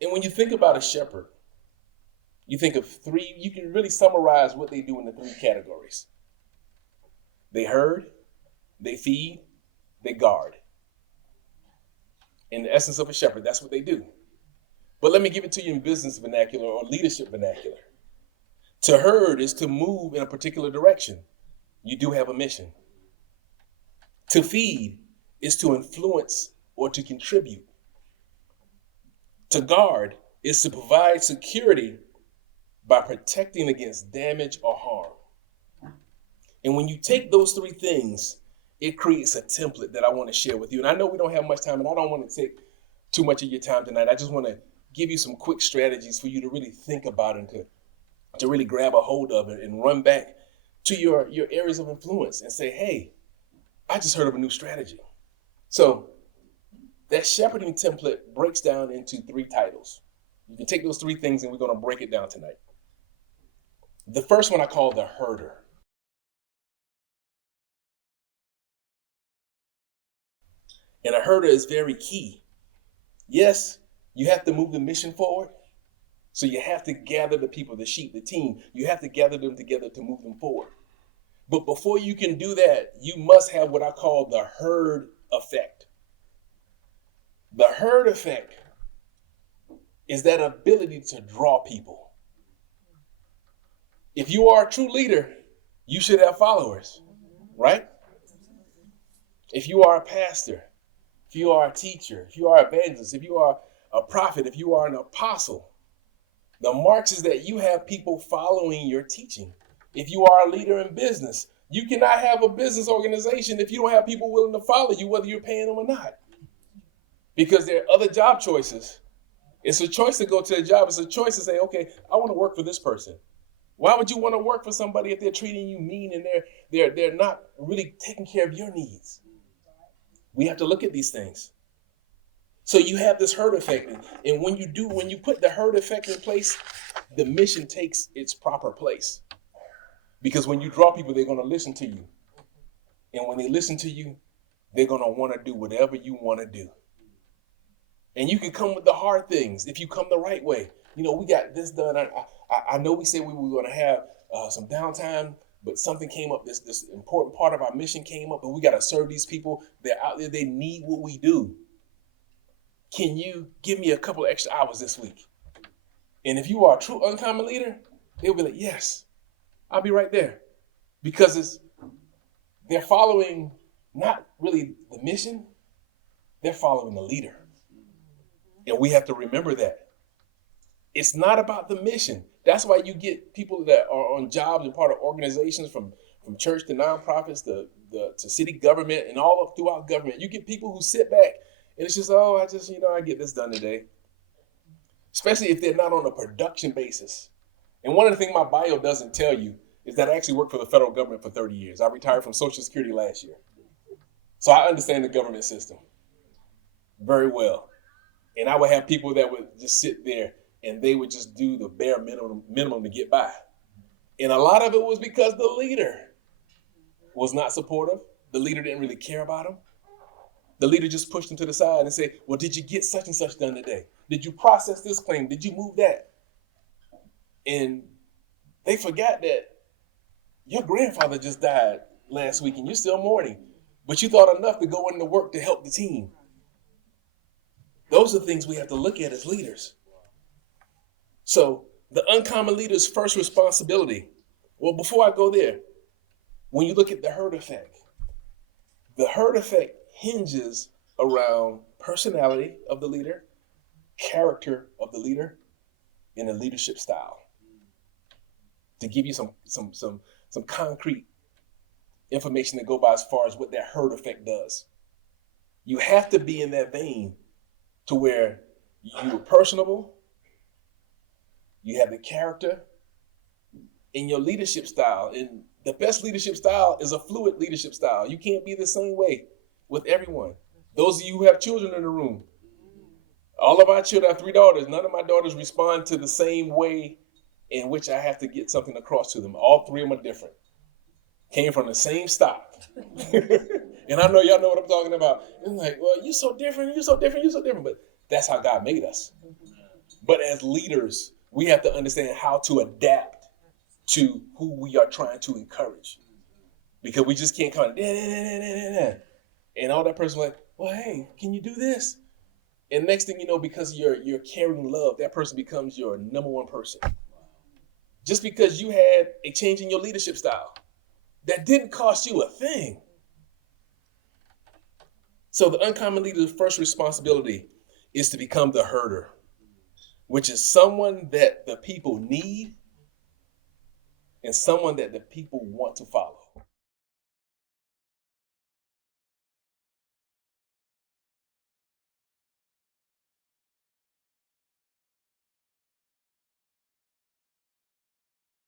And when you think about a shepherd, you think of three, you can really summarize what they do in the three categories. They herd, they feed, they guard. In the essence of a shepherd, that's what they do. But let me give it to you in business vernacular or leadership vernacular. To herd is to move in a particular direction. You do have a mission. To feed is to influence or to contribute. To guard is to provide security by protecting against damage or harm. And when you take those three things, it creates a template that I want to share with you. And I know we don't have much time, and I don't want to take too much of your time tonight. I just want to give you some quick strategies for you to really think about and to really grab a hold of it and run back to your areas of influence and say, hey, I just heard of a new strategy. So that shepherding template breaks down into three titles. You can take those three things and we're going to break it down tonight. The first one I call the herder. And a herder is very key. Yes, you have to move the mission forward. So you have to gather the people, the sheep, the team. You have to gather them together to move them forward. But before you can do that, you must have what I call the herd effect. The herd effect is that ability to draw people. If you are a true leader, you should have followers, right? If you are a pastor, if you are a teacher, if you are an evangelist, if you are a prophet, if you are an apostle, the marks is that you have people following your teaching. If you are a leader in business, you cannot have a business organization if you don't have people willing to follow you, whether you're paying them or not. Because there are other job choices. It's a choice to go to a job. It's a choice to say, okay, I want to work for this person. Why would you want to work for somebody if they're treating you mean and they're not really taking care of your needs? We have to look at these things. So you have this herd effect. And when you put the herd effect in place, the mission takes its proper place. Because when you draw people, they're going to listen to you. And when they listen to you, they're going to want to do whatever you want to do. And you can come with the hard things if you come the right way. You know, we got this done. I know we said we were going to have some downtime, but something came up. This important part of our mission came up, and we got to serve these people. They're out there. They need what we do. Can you give me a couple of extra hours this week? And if you are a true uncommon leader, they'll be like, yes, I'll be right there. Because they're following not really the mission, they're following the leader. And we have to remember that. It's not about the mission. That's why you get people that are on jobs and part of organizations from church to nonprofits to city government and all up throughout government. You get people who sit back and it's just, I get this done today. Especially if they're not on a production basis. And one of the things my bio doesn't tell you is that I actually worked for the federal government for 30 years. I retired from Social Security last year. So I understand the government system very well. And I would have people that would just sit there and they would just do the bare minimum to get by. And a lot of it was because the leader was not supportive. The leader didn't really care about them. The leader just pushed them to the side and said, well, did you get such and such done today? Did you process this claim? Did you move that? And they forgot that your grandfather just died last week and you're still mourning, but you thought enough to go into work to help the team. Those are things we have to look at as leaders. So the uncommon leader's first responsibility. Well, before I go there, when you look at the herd effect hinges around personality of the leader, character of the leader, and the leadership style. To give you some concrete information to go by as far as what that herd effect does. You have to be in that vein to where you're personable, you have the character, and your leadership style. And the best leadership style is a fluid leadership style. You can't be the same way with everyone. Those of you who have children in the room, all of our children, I have 3 daughters. None of my daughters respond to the same way in which I have to get something across to them. All 3 of them are different. Came from the same stock. And I know y'all know what I'm talking about. It's like, well, you're so different. But that's how God made us. But as leaders, we have to understand how to adapt to who we are trying to encourage. Because we just can't come and all that person like, well, hey, can you do this? And next thing you know, because you're carrying love, that person becomes your number one person. Just because you had a change in your leadership style, that didn't cost you a thing. So the uncommon leader's first responsibility is to become the herder, which is someone that the people need and someone that the people want to follow.